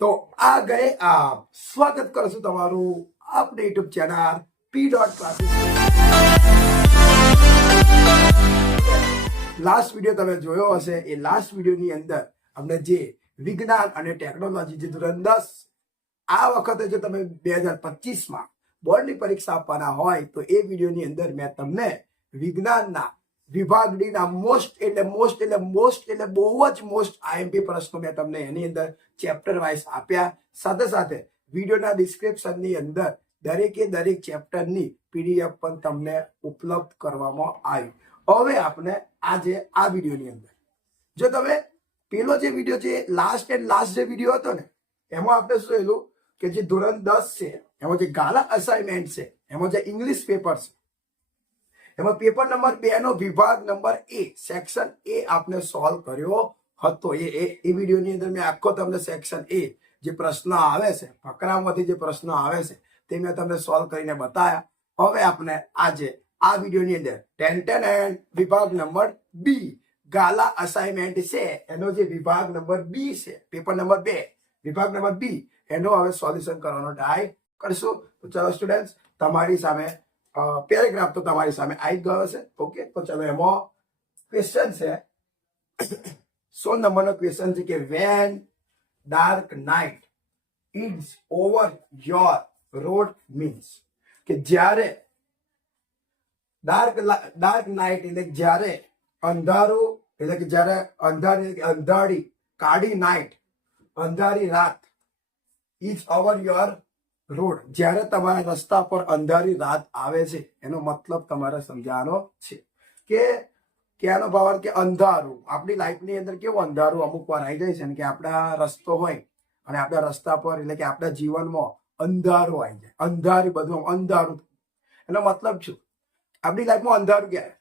તો આ ગયે આપ સ્વાગત કરું છું તમારું આપણી YouTube channel P.Classes. Last video તમે જોયો હશે. એ લાસ્ટ વિડીયોની અંદર અમને જે વિજ્ઞાન અને ટેકનોલોજી જે ધોરણ 10 આ વખતે જો તમે 2025માં બોર્ડની પરીક્ષા આપવાના હોય તો એ વિડીયોની અંદર મેં તમને વિજ્ઞાનના વિભાગ ડી ના મોસ્ટ એટલે બહુ જ મોસ્ટ આઈએમપી પ્રશ્નો મેં તમને એની અંદર ચેપ્ટર વાઇઝ આપ્યા. સાથે સાથે વિડીયોના ડિસ્ક્રિપ્શનની અંદર દરેક ચેપ્ટરની પીડીએફ પણ તમને ઉપલબ્ધ કરવામાં આવી. હવે આપણે આજે આ વિડીયોની અંદર જો તમે પેલો જે વિડીયો છે લાસ્ટ જે વિડીયો હતો ને એમાં આપણે શું થયેલું કે જે ધોરણ 10 છે એમાં જે ગાલા અસાઇનમેન્ટ છે એમાં જે ઇંગ્લિશ પેપર છે એમાં પેપર નંબર 2 નો વિભાગ નંબર એ સેક્શન એ આપણે સોલ્વ કર્યો હતો. એ વિડીયોની અંદર મેં આખો તમને સેક્શન એ જે પ્રશ્ન આવે છે ફકરામાંથી જે પ્રશ્ન આવે છે તે મેં તમને સોલ્વ કરીને બતાવ્યા. હવે આપણે આજે આ વિડીયોની અંદર 10 વિભાગ નંબર બી ગાલા અસાઇનમેન્ટ છે એનો જે વિભાગ નંબર બી છે પેપર નંબર 2 વિભાગ નંબર બી એનો હવે સોલ્યુશન કરવાનો ટ્રાય કરશું. તો ચલો સ્ટુડન્ટ્સ, તમારી સામે પેરેગ્રાફ તો તમારી સામે આવી ગયો છે. ઓકે, તો ચલો એમાં ક્વેશ્ચન છે 100 નંબરનો ક્વેશ્ચન છે કે van dark night is over your road means કે જ્યારે ડાર્ક નાઇટ એટલે જ્યારે અંધારું એટલે કે જ્યારે અંધારી કાળી નાઇટ અંધારી રાત ઇઝ ઓવર યોર રોડ જ્યારે તમારા રસ્તા પર અંધારી રાત આવે છે એનો મતલબ તમારે સમજાવવાનો છે કે આનો ભાવ કે અંધારું આપણી લાઈફની અંદર કેવું અંધારું અમુક વાર આવી જાય છે ને કે આપણા રસ્તો હોય અને આપણા રસ્તા પર એટલે કે આપણા જીવનમાં અંધારું આવી જાય, અંધારી બધું અંધારું. એનો મતલબ શું આપણી લાઈફમાં અંધારું ક્યારે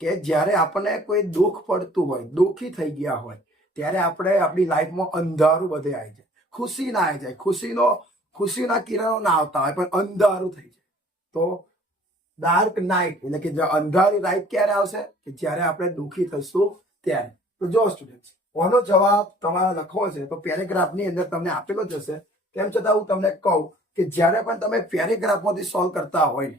કે જ્યારે આપણને કોઈ દુઃખ પડતું હોય, દુઃખી થઈ ગયા હોય ત્યારે આપણે આપણી લાઈફમાં અંધારું બધે આવી જાય, ખુશી ના આવી જાય, ખુશીના કિરણો ના આવતા હોય પણ અંધારું થઈ જાય. તો ડાર્ક નાઇટ એટલે કે અંધારી રાત ક્યારે આવશે કે જ્યારે આપણે દુઃખી થશું ત્યારે. તો જો સ્ટુડન્ટ આનો જવાબ તમારે લખવો છે તો પેરેગ્રાફની અંદર તમને આપેલો જ હશે. તેમ છતાં હું તમને કહું કે જ્યારે પણ તમે પેરેગ્રાફમાંથી સોલ્વ કરતા હોય ને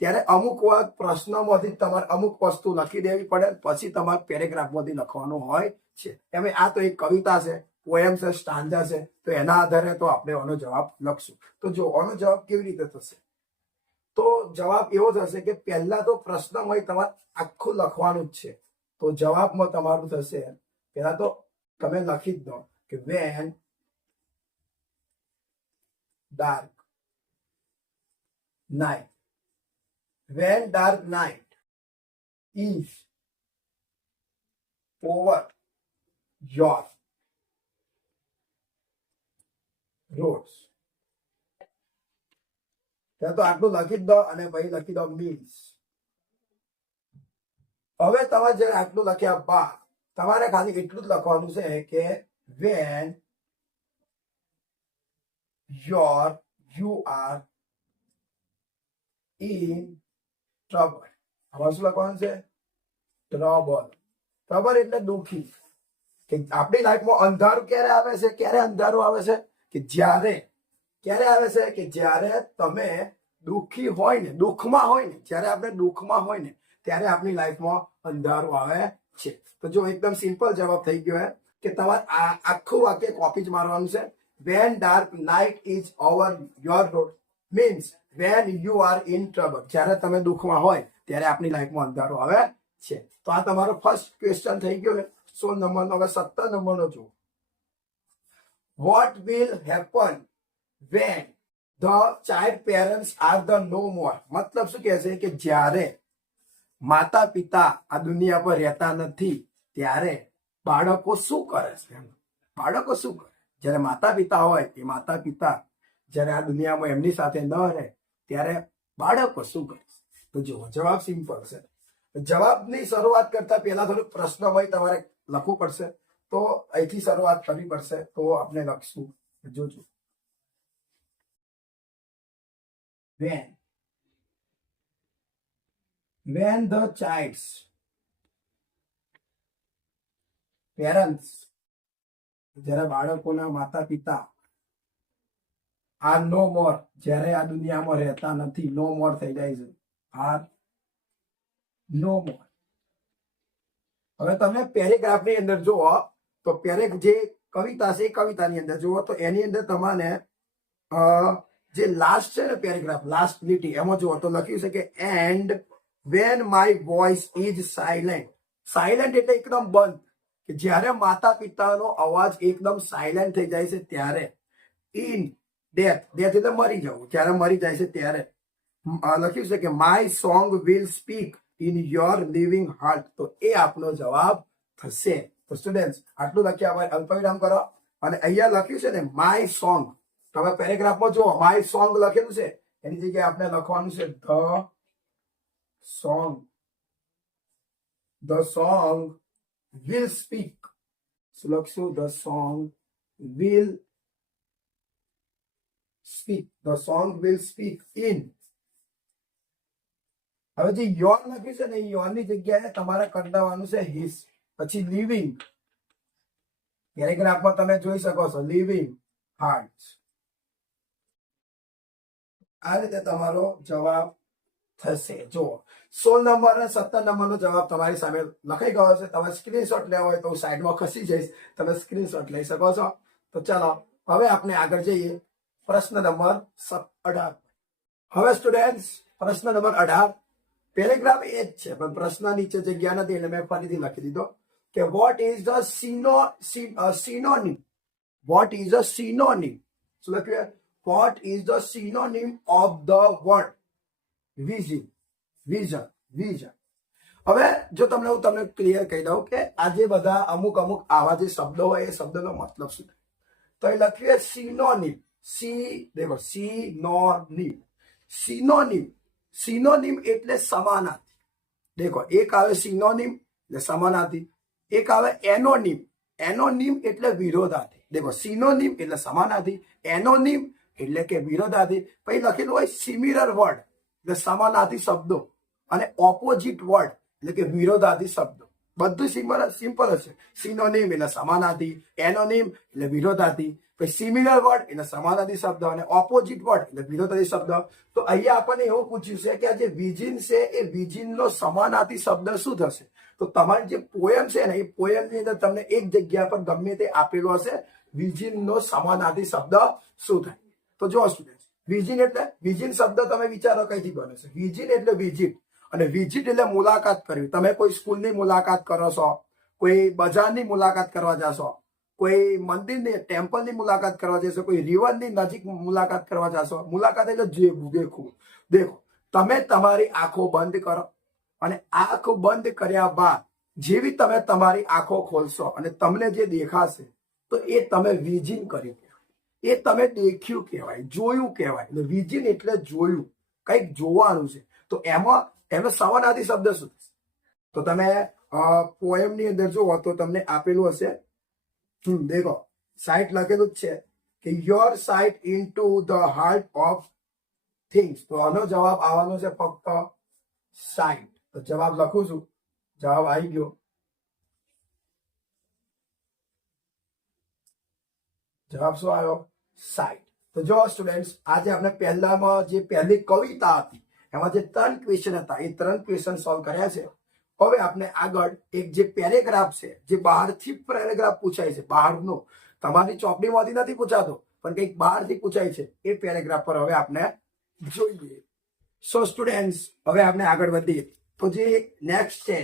ત્યારે અમુક વાર પ્રશ્નોમાંથી તમારે અમુક વસ્તુ લખી દેવી પડે, પછી તમારે પેરેગ્રાફમાંથી લખવાનું હોય છે. એમ આ તો એક કવિતા છે, પોએમ છે, સ્ટાન્જા છે, તો એના આધારે તો આપણે આનો જવાબ લખશું. તો જો આનો જવાબ કેવી રીતે થશે તો જવાબ એવો થશે કે પહેલા તો પ્રશ્નમાં તમારે આખું લખવાનું જ છે. તો જવાબમાં તમારું થશે પહેલા તો તમે લખી જ દો કે van dark night is over your rods. તો આટલું લખી દો અને પછી લખી દો મીન્સ. હવે તમે જે આટલું લખ્યા બાદ તમારે ખાલી એટલું જ લખવાનું છે કે when you are in trouble. આમાં શું લખવાનું છે? ટ્રબલ એટલે દુઃખી. કે આપણી લાઈફમાં અંધારું ક્યારે આવે છે? ક્યારે અંધારું આવે છે કે જ્યારે ક્યારે આવે છે કે જ્યારે તમે દુઃખી હોય ને, દુઃખમાં હોય ને, જ્યારે આપણે દુઃખમાં હોય ને ત્યારે આપણી લાઈફમાં અંધારું આવે છે. તો જો એકદમ સિમ્પલ જવાબ થઈ ગયો હે કે તમારે આખું વાક્ય કોપી જ મારવાનું છે. Van dark night is over your road means when you are in trouble. જ્યારે તમે દુઃખમાં હોય ત્યારે આપણી લાઈફમાં અંધારું આવે છે. તો આ તમારો ફર્સ્ટ ક્વેશ્ચન થઈ ગયો ને 16 નંબરનો. હવે 17 નંબરનો જુઓ. What will happen when the child parents are the no more. મતલબ શું કહે છે કે જ્યારે માતા પિતા આ દુનિયા પર રહેતા નથી ત્યારે બાળકો શું કરે છે? બાળકો શું કરે જ્યારે માતા પિતા હોય એ માતા પિતા જ્યારે આ દુનિયામાં એમની સાથે ન રહે ત્યારે બાળકો શું કરે? તો જુઓ જવાબ સિમ્પલ છે. જવાબની શરૂઆત કરતા પહેલા થોડુંક પ્રશ્નમય તમારે લખવું પડશે. તો અહીંથી શરૂઆત કરવી પડશે. તો આપણે લખશું જોજો when the child's parents જ્યારે બાળકોના માતા પિતા આર નો મોર, જ્યારે આ દુનિયામાં રહેતા નથી, નો મોર થઈ જાય છે, આર નો મોર. હવે તમે પેરેગ્રાફની અંદર જુઓ તો જે કવિતા છે એ કવિતાની અંદર જુઓ તો એની અંદર તમારે જે લાસ્ટ છે ને પેરેગ્રાફ, લાસ્ટ લીટી, એમાં જુઓ તો લખ્યું છે કે and when my voice is silent. Silent એટલે એકદમ બંધ, કે જ્યારે માતા પિતાનો અવાજ એકદમ સાયલેન્ટ થઈ જાય છે ત્યારે, ઇન ડેથ, ડેથ એટલે મરી જવું, જ્યારે મરી જાય છે ત્યારે લખ્યું છે કે my song will speak in your living heart. તો એ આપનો જવાબ થશે. તો સ્ટુડન્ટ આટલું લખ્યા બાદ અલ્પવિરામ કરો. અને અહીંયા લખ્યું છે ને માય સોંગ, તમે પેરેગ્રાફમાં જુઓ માય સોંગ લખેલું છે, એની જગ્યાએ આપણે લખવાનું છે the song. The song will speak. શું લખશું? The song will speak. The song will speak in. હવે જે યોર લખ્યું છે ને એ યોર ની જગ્યાએ તમારે કરી દેવાનું છે હિસ. પછી લિવિંગ, પેરેગ્રાફમાં તમે જોઈ શકો છો લિવિંગ હાર્ટ. આ રીતે તમારો જવાબ થશે. જુઓ 16 નંબર અને 17 નંબરનો જવાબ તમારી સામે લખાઈ ગયો છે. તમે સ્ક્રીનશોટ લેવો હોય તો હું સાઈડમાં ખસી જઈશ, તમે સ્ક્રીનશોટ લઈ શકો છો. તો ચાલો હવે આપણે આગળ જઈએ પ્રશ્ન નંબર 18. હવે સ્ટુડન્ટ્સ પ્રશ્ન નંબર 18, પેરેગ્રાફ એ જ છે પણ પ્રશ્ન નીચે જગ્યા નથી એટલે મેં ફરીથી લખી દીધો કે what is the synonym. What is a synonym. શું લખ્યું? What is the synonym of the word vision. Vision, vision. હવે જો તમને ક્લિયર કહી દઉં કે આ જે બધા અમુક આવા જે શબ્દો હોય એ શબ્દનો મતલબ શું થાય, તો એ લખ્યું સિનોનિમ. દેખો સિનોનિમ. સિનોનિમ, સિનોનિમ એટલે સમાનાર્થી. દેખો એક આવે સિનોનિમ એટલે સમાનાર્થી, એક આવે એનોનિમ. એનોનિમ એટલે વિરોધાર્થી. દેખો સિનોનિમ એટલે સમાનાર્થી, એનોનિમ એટલે કે વિરોધાર્થી. પછી લખેલું હોય સિમિલર વર્ડ એટલે સમાનાર્થી શબ્દો, અને ઓપોઝિટ વર્ડ એટલે કે વિરોધાર્થી શબ્દો. બધું સિમ્પલ હશે. સિનોનિમ એટલે સમાનાર્થી, એનોનિમ એટલે વિરોધાર્થી, પછી સિમિલર વર્ડ એટલે સમાનાર્થી શબ્દ, અને ઓપોઝિટ વર્ડ એટલે વિરોધાર્થી શબ્દ. તો અહીંયા આપણને એવું પૂછ્યું છે કે આ જે વિજિન છે એ વિજિનનો સમાનાર્થી શબ્દ શું થશે? તો તમારી જે પોયમ છે ને એ પોયમની અંદર તમને એક જગ્યા પર ગમે તે આપેલું હશે વિજિનનો સમાનાર્થી શબ્દ શું થાય. તો જો સ્ટુડન્ટ વિજિન એટલે, વિજિન શબ્દ તમે વિચારો કઈથી બને છે? વિજિન એટલે વિઝિટ, અને વિઝિટ એટલે મુલાકાત કરવી. તમે કોઈ સ્કૂલની મુલાકાત કરો છો, કોઈ બજારની મુલાકાત કરવા જશો, કોઈ મંદિરની ટેમ્પલની મુલાકાત કરવા જશો, કોઈ રિવરની નજીક મુલાકાત કરવા જશો. મુલાકાત એટલે જેવું દેખવું. દેખો તમે તમારી આંખો બંધ કરો, અને આંખ બંધ કર્યા બાદ જેવી તમે તમારી આંખો ખોલશો અને તમને જે દેખાશે તો એ તમે વિઝિન કર્યું, એ તમે દેખ્યું કહેવાય, જોયું કહેવાય. એટલે વિઝિન એટલે જોયું, કંઈક જોવાનું છે. તો એનો સમાનાર્થી શબ્દ શું થશે? તો તમે પોએમની અંદર જુઓ તો તમને આપેલું હશે, દેખો સાઇટ લખેલું જ છે કે your site into the heart of things. તો આનો જવાબ આવવાનો છે ફક્ત સાઇટ. તો જવાબ લખું છું, જવાબ આવી ગયો. જવાબ શું આવ્યો? સાઇટ. તો જો સ્ટુડન્ટ્સ આજે આપણે પહેલામાં જે પહેલી કવિતા હતી એમાં જે 3 ક્વેશ્ચન હતા એ 3 ક્વેશ્ચન સોલ્વ કર્યા છે. હવે આપણે આગળ એક જે પેરેગ્રાફ છે, જે બહારથી પેરેગ્રાફ પૂછાય છે, બહારનો, તમારી ચોપડીમાંથી નથી પૂછાતો પણ કંઈક બહારથી પૂછાય છે, એ પેરેગ્રાફ પર હવે આપણે જોઈએ. સો સ્ટુડન્ટ્સ હવે આપણે આગળ વધીએ. તો જે નેક્સ્ટ છે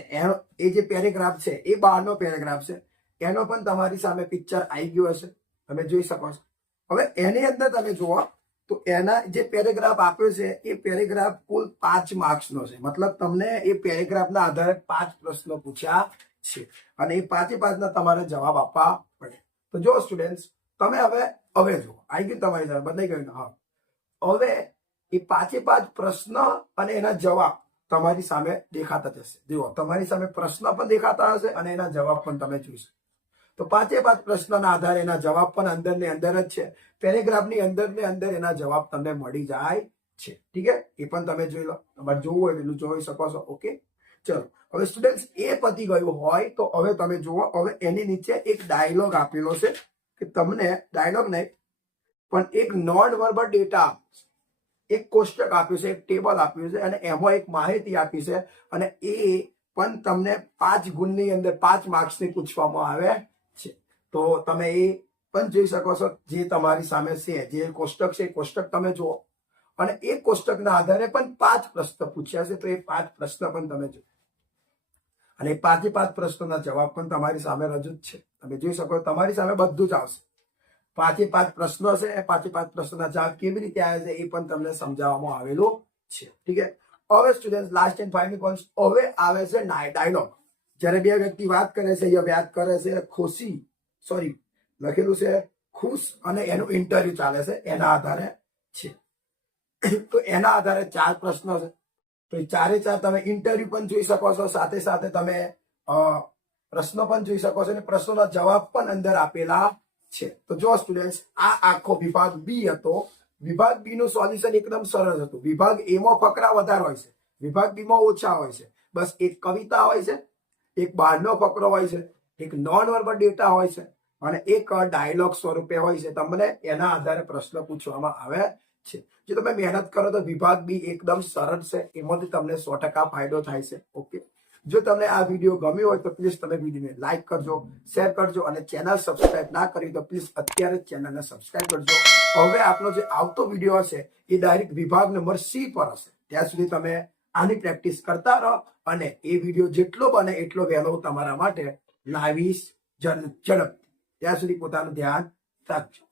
એ જે પેરેગ્રાફ છે એ બહારનો પેરેગ્રાફ છે. એનો પણ તમારી સામે પિક્ચર આવી ગયું હશે, તમે જોઈ શકો છો. હવે એની અંદર તમે જુઓ તો એના જે પેરેગ્રાફ આપ્યો છે એ પેરેગ્રાફ કુલ 5 માર્ક્સનો છે. મતલબ તમને એ પેરેગ્રાફના આધારે 5 પ્રશ્નો પૂછ્યા છે, અને એ 5 તમારે જવાબ આપવા પડે. તો જો સ્ટુડન્ટ્સ તમે હવે જુઓ, આવી ગયું તમારી સામે, બદલાઈ ગયું. હા, હવે એ 5 પ્રશ્ન અને એના જવાબ તમારી સામે દેખાતા જશે. જુઓ તમારી સામે પ્રશ્ન પણ દેખાતા હશે અને એના જવાબ પણ તમે જોઈ શકો. તો 5 પ્રશ્નના આધારે એના જવાબ પણ અંદર ને અંદર જ છે. પેરેગ્રાફની અંદર ને અંદર એના જવાબ તમને મળી જાય છે. ઠીક છે, એ પણ તમે જોઈ લો. તમારે જોવું હોય એટલું જોઈ શકો છો. ઓકે, ચલો હવે સ્ટુડન્ટ્સ એ પતી ગયું હોય તો હવે તમે જુઓ, હવે એની નીચે એક ડાયલોગ આપેલો છે. કે તમને ડાયલોગ નહીં પણ એક નોન વર્બલ ડેટા, એક કોષ્ટક આપ્યું છે, એક ટેબલ આપ્યું છે અને એમાં એક માહિતી આપી છે અને એ પણ તમને 5 ગુણની અંદર 5 માર્ક્સની પૂછવામાં આવે છે. તો તમે એ પણ જોઈ શકો છો, જે તમારી સામે છે જે કોષ્ટક છે એ કોષ્ટક તમે જુઓ અને એ કોષ્ટકના આધારે પણ 5 પ્રશ્ન પૂછ્યા છે. તો એ 5 પ્રશ્ન પણ તમે જુઓ અને 5 પ્રશ્નોના જવાબ પણ તમારી સામે રજૂ જ છે. તમે જોઈ શકો તમારી સામે બધું જ આવશે. 5 પ્રશ્નો છે, એ 5 પ્રશ્નોના જવાબ કેવી રીતે આવે છે એ પણ તમને સમજાવવામાં આવેલું છે. ઠીક છે. હવે student last and final point, હવે આવે છે ડાયલોગ. જ્યારે બે વ્યક્તિ વાત કરે છે યા વાત કરે છે, લખેલું છે ખુશ અને એનું ઇન્ટરવ્યુ ચાલે છે, એના આધારે છે. તો એના આધારે 4 પ્રશ્નો છે. તો એ 4 તમે ઇન્ટરવ્યુ પણ જોઈ શકો છો, સાથે સાથે તમે પ્રશ્નો પણ જોઈ શકો છો અને પ્રશ્નોના જવાબ પણ અંદર આપેલા છે. તો જો સ્ટુડન્ટ, આ આખો વિભાગ બી હતો. વિભાગ બી નું સોલ્યુશન એકદમ સરળ હતું. વિભાગ એ માં ફકરા વધારે હોય છે, વિભાગ બી માં ઓછા હોય છે. બસ એક કવિતા હોય છે, એક બહારનો ફકરો હોય છે, એક નોન વર્બલ ડેટા હોય છે અને એક ડાયલોગ સ્વરૂપે હોય છે. તમને એના આધારે પ્રશ્ન પૂછવામાં આવે છે. જો તમે મહેનત કરો તો વિભાગ બી એકદમ સરળ છે, એમાંથી તમને 100% ફાયદો થાય છે. ઓકે, જો તમને આ વિડીયો ગમ્યો હોય તો પ્લીઝ તમે વિડીયોને લાઈક કરજો, શેર કરજો અને ચેનલ સબસ્ક્રાઇબ ના કરી તો પ્લીઝ અત્યારે જ ચેનલને સબસ્ક્રાઇબ કરજો. હવે આપનો જે આવતો વિડીયો હશે એ ડાયરેક્ટ વિભાગ નંબર C પર હશે. ત્યાં સુધી તમે આની પ્રેક્ટિસ કરતા રહો અને એ વિડીયો જેટલો બને એટલો વહેલો તમારા માટે લાવીશ ઝડપ. ત્યાં સુધી પોતાનું ધ્યાન રાખજો.